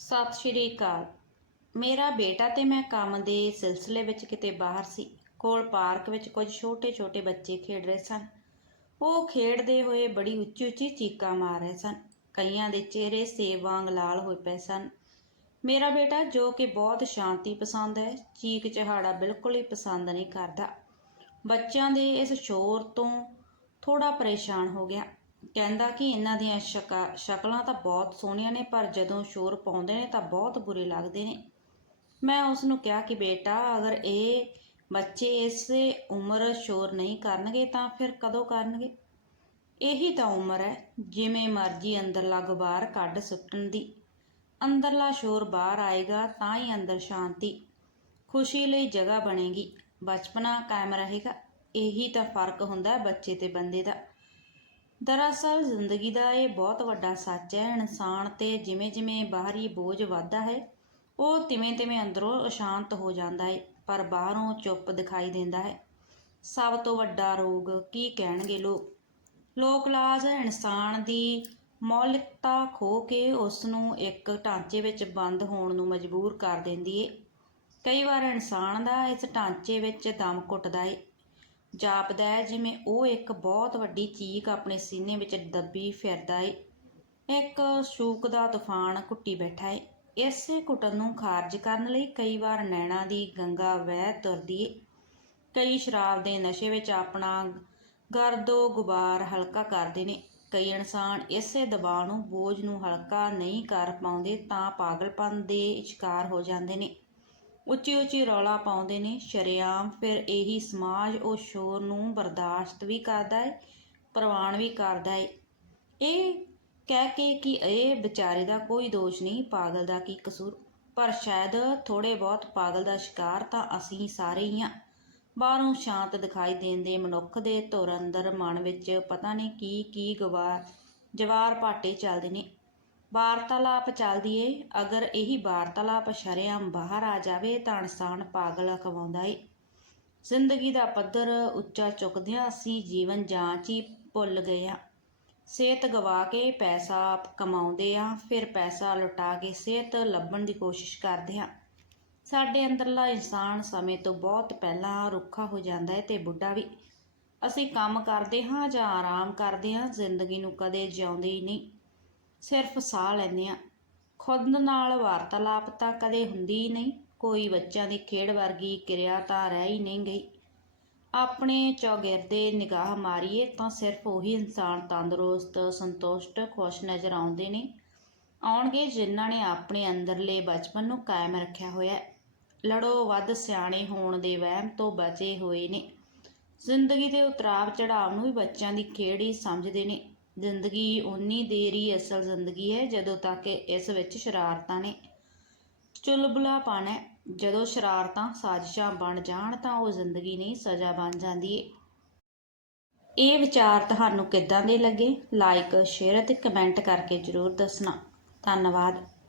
ਸਤਿ ਸ਼੍ਰੀ ਅਕਾਲ। ਮੇਰਾ ਬੇਟਾ ਤੇ ਮੈਂ ਕੰਮ ਦੇ ਸਿਲਸਿਲੇ ਵਿੱਚ ਕਿਤੇ ਬਾਹਰ ਸੀ। ਕੋਲ ਪਾਰਕ ਵਿੱਚ ਕੁਝ ਛੋਟੇ-ਛੋਟੇ ਬੱਚੇ ਖੇਡ ਰਹੇ ਸਨ। ਉਹ ਖੇਡਦੇ ਹੋਏ ਬੜੀ ਉੱਚੀ-ਉੱਚੀ ਚੀਕਾਂ ਮਾਰ ਰਹੇ ਸਨ। ਕਈਆਂ ਦੇ ਚਿਹਰੇ ਸੇਬ ਵਾਂਗ ਲਾਲ ਹੋਏ ਪਏ ਸਨ। ਮੇਰਾ ਬੇਟਾ, ਜੋ ਕਿ ਬਹੁਤ ਸ਼ਾਂਤੀ ਪਸੰਦ ਹੈ, ਚੀਕ ਚਹਾੜਾ ਬਿਲਕੁਲ ਹੀ ਪਸੰਦ ਨਹੀਂ ਕਰਦਾ। ਬੱਚਿਆਂ ਦੇ ਇਸ ਸ਼ੋਰ ਤੋਂ ਥੋੜਾ ਪਰੇਸ਼ਾਨ ਹੋ ਗਿਆ। ਕਹਿੰਦਾ ਕਿ ਇਹਨਾਂ ਦੀਆਂ ਸ਼ਕਾ- ਸ਼ਕਲਾਂ ਤਾਂ ਬਹੁਤ ਸੋਹਣੀਆਂ ਨੇ, ਪਰ ਜਦੋਂ ਸ਼ੋਰ ਪਾਉਂਦੇ ਨੇ ਤਾਂ ਬਹੁਤ ਬੁਰੇ ਲੱਗਦੇ ਨੇ। ਮੈਂ ਉਸ ਨੂੰ ਕਿਹਾ ਕਿ ਬੇਟਾ, ਅਗਰ ਇਹ ਬੱਚੇ ਇਸੇ ਉਮਰ ਸ਼ੋਰ ਨਹੀਂ ਕਰਨਗੇ ਤਾਂ ਫਿਰ ਕਦੋਂ ਕਰਨਗੇ? ਇਹੀ ਤਾਂ ਉਮਰ ਹੈ, ਜਿਵੇਂ ਮਰਜ਼ੀ ਅੰਦਰਲਾ ਗੁਬਾਰ ਕੱਢ ਸੁੱਟਣ ਦੀ। ਅੰਦਰਲਾ ਸ਼ੋਰ ਬਾਹਰ ਆਏਗਾ ਤਾਂ ਹੀ ਅੰਦਰ ਸ਼ਾਂਤੀ, ਖੁਸ਼ੀ ਲਈ ਜਗ੍ਹਾ ਬਣੇਗੀ। ਬਚਪਨਾ ਕਾਇਮ ਰਹੇਗਾ, ਇਹੀ ਤਾਂ ਫ਼ਰਕ ਹੁੰਦਾ ਹੈ ਬੱਚੇ ਤੇ ਬੰਦੇ ਦਾ। ਦਰਅਸਲ ਜ਼ਿੰਦਗੀ ਦਾ ਇਹ ਬਹੁਤ ਵੱਡਾ ਸੱਚ ਹੈ, ਇਨਸਾਨ ਤੇ ਜਿਵੇਂ ਜਿਵੇਂ ਬਾਹਰੀ ਬੋਝ ਵੱਧਦਾ ਹੈ, ਉਹ ਤਿਵੇਂ ਤਿਵੇਂ ਅੰਦਰੋਂ ਅਸ਼ਾਂਤ ਹੋ ਜਾਂਦਾ ਹੈ, ਪਰ ਬਾਹਰੋਂ ਚੁੱਪ ਦਿਖਾਈ ਦਿੰਦਾ ਹੈ। ਸਭ ਤੋਂ ਵੱਡਾ ਰੋਗ ਕੀ ਕਹਿਣਗੇ ਲੋਕ? ਲੋਕ ਲਾਜ ਇਨਸਾਨ ਦੀ ਮੌਲਿਕਤਾ ਖੋ ਕੇ ਉਸ ਨੂੰ ਇੱਕ ਢਾਂਚੇ ਵਿੱਚ ਬੰਦ ਹੋਣ ਨੂੰ ਮਜਬੂਰ ਕਰ ਦਿੰਦੀ ਏ ਕਈ ਵਾਰ ਇਨਸਾਨ ਦਾ ਇਸ ਢਾਂਚੇ ਵਿੱਚ ਦਮ ਘੁੱਟਦਾ ਏ ਜਾਪਦਾ ਹੈ, ਜਿਵੇਂ ਉਹ ਇੱਕ ਬਹੁਤ ਵੱਡੀ ਚੀਕ ਆਪਣੇ ਸੀਨੇ ਵਿੱਚ ਦੱਬੀ ਫਿਰਦਾ ਏ। ਇੱਕ ਸ਼ੂਕ ਦਾ ਤੂਫਾਨ ਘੁੱਟੀ ਬੈਠਾ ਏ। ਇਸੇ ਘੁੱਟਣ ਨੂੰ ਖਾਰਜ ਕਰਨ ਲਈ ਕਈ ਵਾਰ ਨੈਣਾ ਦੀ ਗੰਗਾ ਵਹਿ ਤੁਰਦੀ ਏ। ਕਈ ਸ਼ਰਾਬ ਦੇ ਨਸ਼ੇ ਵਿੱਚ ਆਪਣਾ ਗਰਦੋ ਗੁਬਾਰ ਹਲਕਾ ਕਰਦੇ ਨੇ। ਕਈ ਇਨਸਾਨ ਇਸੇ ਦਬਾਅ ਨੂੰ ਬੋਝ ਨੂੰ ਹਲਕਾ ਨਹੀਂ ਕਰ ਪਾਉਂਦੇ ਤਾਂ ਪਾਗਲਪਨ ਦੇ ਸ਼ਿਕਾਰ ਹੋ ਜਾਂਦੇ ਨੇ। ਉੱਚੀ ਉੱਚੀ ਰੌਲਾ ਪਾਉਂਦੇ ਨੇ, ਸ਼ਰੇਆਮ ਫਿਰ ਇਹੀ ਸਮਾਜ ਉਹ ਸ਼ੋਰ ਨੂੰ ਬਰਦਾਸ਼ਤ ਵੀ ਕਰਦਾ ਹੈ ਪ੍ਰਵਾਨ ਵੀ ਕਰਦਾ ਹੈ ਇਹ ਕਹਿ ਕੇ ਕਿ ਇਹ ਵਿਚਾਰੇ ਦਾ ਕੋਈ ਦੋਸ਼ ਨਹੀਂ, ਪਾਗਲ ਦਾ ਕੀ ਕਸੂਰ? ਪਰ ਸ਼ਾਇਦ ਥੋੜੇ ਬਹੁਤ ਪਾਗਲ ਦਾ ਸ਼ਿਕਾਰ ਤਾਂ ਅਸੀਂ ਸਾਰੇ ਹੀ ਹਾਂ। ਬਾਹਰੋਂ ਸ਼ਾਂਤ ਦਿਖਾਈ ਦੇਂਦੇ ਮਨੁੱਖ ਦੇ ਧੁਰ ਅੰਦਰ ਮਨ ਵਿੱਚ ਪਤਾ ਨਹੀਂ ਕੀ ਕੀ ਗਵਾਰ ਜਵਾਰ ਭਾਟੇ ਚੱਲਦੇ ਨੇ। ਵਾਰਤਾਲਾਪ ਚੱਲਦੀ ਏ। ਅਗਰ ਇਹੀ ਵਾਰਤਾਲਾਪ ਸ਼ਰੇਆਮ ਬਾਹਰ ਆ ਜਾਵੇ ਤਾਂ ਇਨਸਾਨ ਪਾਗਲ ਅਖਵਾਉਂਦਾ ਏ। ਜ਼ਿੰਦਗੀ ਦਾ ਪੱਧਰ ਉੱਚਾ ਚੁੱਕਦਿਆਂ ਅਸੀਂ ਜੀਵਨ ਜਾਂਚ ਹੀ ਭੁੱਲ ਗਏ ਹਾਂ ਸਿਹਤ ਗਵਾ ਕੇ ਪੈਸਾ ਕਮਾਉਂਦੇ ਆ, ਫਿਰ ਪੈਸਾ ਲੁਟਾ ਕੇ ਸਿਹਤ ਲੱਭਣ ਦੀ ਕੋਸ਼ਿਸ਼ ਕਰਦੇ ਹਾਂ ਸਾਡੇ ਅੰਦਰਲਾ ਇਨਸਾਨ ਸਮੇਂ ਤੋਂ ਬਹੁਤ ਪਹਿਲਾਂ ਰੁੱਖਾ ਹੋ ਜਾਂਦਾ ਹੈ ਤੇ ਬੁੱਢਾ ਵੀ। ਅਸੀਂ ਕੰਮ ਕਰਦੇ ਹਾਂ ਜਾਂ ਆਰਾਮ ਕਰਦੇ ਹਾਂ ਜ਼ਿੰਦਗੀ ਨੂੰ ਕਦੇ ਜਿਉਂਦੇ ਹੀ ਨਹੀਂ। ਸਿਰਫ ਸਾਹ ਲੈਂਦੇ ਹਾਂ। ਖੁਦ ਨਾਲ ਵਾਰਤਾਲਾਪ ਤਾਂ ਕਦੇ ਹੁੰਦੀ ਹੀ ਨਹੀਂ। ਕੋਈ ਬੱਚਿਆਂ ਦੀ ਖੇਡ ਵਰਗੀ ਕਿਰਿਆ ਤਾਂ ਰਹਿ ਹੀ ਨਹੀਂ ਗਈ। ਆਪਣੇ ਚੌਗਿਰਦੇ ਨਿਗਾਹ ਮਾਰੀਏ ਤਾਂ ਸਿਰਫ ਉਹੀ ਇਨਸਾਨ ਤੰਦਰੁਸਤ, ਸੰਤੁਸ਼ਟ, ਖੁਸ਼ ਨਜ਼ਰ ਆਉਂਦੇ ਨੇ। ਆਉਣਗੇ ਜਿਨ੍ਹਾਂ ਨੇ ਆਪਣੇ ਅੰਦਰਲੇ ਬਚਪਨ ਨੂੰ ਕਾਇਮ ਰੱਖਿਆ ਹੋਇਆ ਹੈ। ਲੜੋ ਵੱਧ ਸਿਆਣੇ ਹੋਣ ਦੇ ਵਹਿਮ ਤੋਂ ਬਚੇ ਹੋਏ ਨੇ। ਜ਼ਿੰਦਗੀ ਦੇ ਉਤਰਾਵ ਚੜਾਅ ਨੂੰ ਵੀ ਬੱਚਿਆਂ ਦੀ ਖੇਡ ਹੀ ਸਮਝਦੇ ਨੇ। ਜ਼ਿੰਦਗੀ ਉਨੀ ਦੇਰ ਹੀ ਅਸਲ ਜ਼ਿੰਦਗੀ ਹੈ ਜਦੋਂ ਤੱਕ ਇਸ ਵਿੱਚ ਸ਼ਰਾਰਤਾਂ ਨੇ। ਚੁਲਬੁਲਾਪਣ ਹੈ, ਜਦੋਂ ਸ਼ਰਾਰਤਾਂ ਸਾਜ਼ਿਸ਼ਾਂ ਬਣ ਜਾਣ ਤਾਂ ਉਹ ਜ਼ਿੰਦਗੀ ਨਹੀਂ ਸਜ਼ਾ ਬਣ ਜਾਂਦੀ ਏ। ਇਹ ਵਿਚਾਰ ਤੁਹਾਨੂੰ ਕਿੱਦਾਂ ਦੇ ਲੱਗੇ? ਲਾਈਕ ਸ਼ੇਅਰ ਅਤੇ ਕਮੈਂਟ ਕਰਕੇ ਜਰੂਰ ਦੱਸਣਾ। ਧੰਨਵਾਦ।